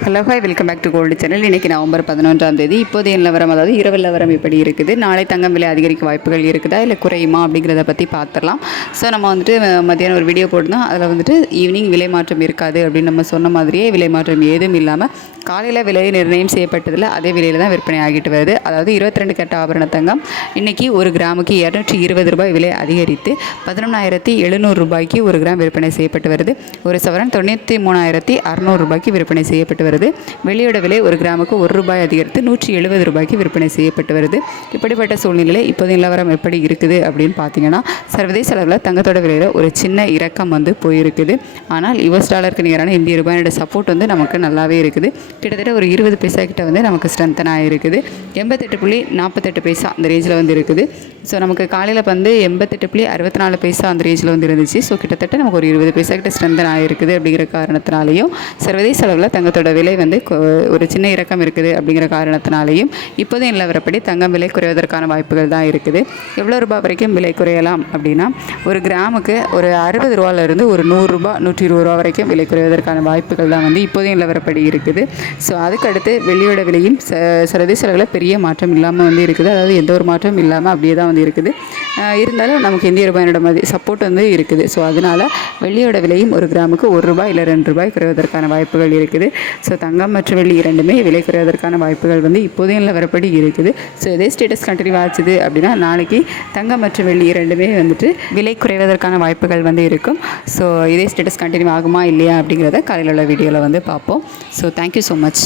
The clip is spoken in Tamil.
Hello hi welcome back to gold channel இன்றைக்கி நவம்பர் பதினொன்றாம் தேதி. இப்போதைய நிலவரம் அதாவது இரவு நிலவரம் எப்படி இருக்குது? நாளை தங்கம் விலை அதிகரிக்க வாய்ப்புகள் இருக்குதா? இல்லை குறையுமா? அப்படிங்கிறத பற்றி பார்த்துடலாம். ஸோ நம்ம வந்துட்டு மத்தியானம் ஒரு வீடியோ போட்டோம் அதில் வந்துட்டு ஈவினிங் விலை மாற்றம் இருக்காது அப்படின்னு நம்ம சொன்ன மாதிரியே விலை மாற்றம் ஏதும் இல்லாமல் காலையில் விலை நிர்ணயம் செய்யப்பட்டதில் அதே விலையில் தான் விற்பனை ஆகிட்டு வருது. அதாவது இருபத்தி ரெண்டு கட்ட ஆபரண தங்கம். இன்றைக்கி ஒரு கிராமுக்கு இரநூற்றி இருபது ரூபாய் விலை அதிகரித்து பதினொன்றாயிரத்தி எழுநூறு ரூபாய்க்கு ஒரு கிராம் விற்பனை செய்யப்பட்டு வருது. ஒரு சவரன் தொண்ணூற்றி மூணாயிரத்தி அறநூறு ரூபாய்க்கு விற்பனை செய்யப்பட்டு வருது. வெள்ளியோட விலை ஒரு கிராமுக்கு ஒரு ரூபாய் அதிகரித்து நூற்றி எழுபது ரூபாய்க்கு விற்பனை செய்யப்பட்டு வருது. இப்படிப்பட்ட சூழ்நிலையில் இப்போது நிலவரம் எப்படி இருக்குது அப்படின்னு பார்த்தீங்கன்னா சர்வதேச அளவில் தங்கத்தோட விலையில் ஒரு சின்ன இறக்கம் வந்து போயிருக்குது. ஆனால் யுஎஸ் டாலருக்கு நிகரான இந்திய ரூபாயோட சப்போர்ட் வந்து நமக்கு நல்லாவே இருக்குது. கிட்டத்தட்ட ஒரு இருபது பைசா கிட்ட வந்து நமக்கு ஸ்ட்ரென்த்தன் ஆகிருக்குது எண்பத்தெட்டு புள்ளி நாற்பத்தெட்டு பைசா அந்த ரேஞ்சில் வந்து இருக்குது. ஸோ நமக்கு காலையில் வந்து எண்பத்தெட்டு புள்ளி அறுபத்தி நாலு பைசா அந்த ரேஞ்சில் வந்து இருந்துச்சு. ஸோ கிட்டத்தட்ட நமக்கு ஒரு இருபது பைசா கிட்ட ஸ்ட்ரென்தன் ஆகிருக்குது அப்படிங்கிற காரணத்தினாலையும் சர்வதேச அளவில் தங்கத்தோட விலை வந்து கொ- ஒரு சின்ன இறக்கம் இருக்குது அப்படிங்கிற காரணத்தினாலையும் இப்போதைய நிலவரப்படி தங்கம் விலை குறைவதற்கான வாய்ப்புகள் தான் இருக்குது. எவ்வளோ ரூபாய் வரைக்கும் விலை குறையலாம் அப்படின்னா ஒரு கிராமுக்கு ஒரு அறுபது ரூபாயிலிருந்து ஒரு நூறுரூபா நூற்றி இருபது ரூபா வரைக்கும் விலை குறைவதற்கான வாய்ப்புகள் தான் வந்து இப்போதைய நிலவரப்படி இருக்குது. ஸோ அதுக்கடுத்து வெள்ளியோட விலையும் ச சர்வதேச அளவில் பெரிய மாற்றம் இல்லாமல் வந்து இருக்குது. அதாவது எந்த ஒரு மாற்றமும் இல்லாமல் அப்படியே தான் வந்து இருக்குது. இருந்தாலும் நமக்கு இந்திய ரூபாயோட மதி சப்போர்ட் வந்து இருக்குது. ஸோ அதனால் வெள்ளியோட விலையும் ஒரு கிராமுக்கு ஒரு ரூபாய் இல்லை ரெண்டு ரூபாய் குறைவதற்கான வாய்ப்புகள் இருக்குது. ஸோ தங்கம் மற்றும் வெள்ளி இரண்டுமே விலை குறைவதற்கான வாய்ப்புகள் வந்து இப்போதைய நிலவரப்படி இருக்குது. ஸோ இதே ஸ்டேட்டஸ் கண்டினியூ ஆச்சுது அப்படின்னா நாளைக்கு தங்கம் மற்றும் வெள்ளி இரண்டுமே வந்துட்டு விலை குறைவதற்கான வாய்ப்புகள் வந்து இருக்கும். ஸோ இதே ஸ்டேட்டஸ் கண்டினியூ ஆகுமா இல்லையா அப்படிங்கிறத காலையில் உள்ள வீடியோவில் வந்து பார்ப்போம். So thank you so much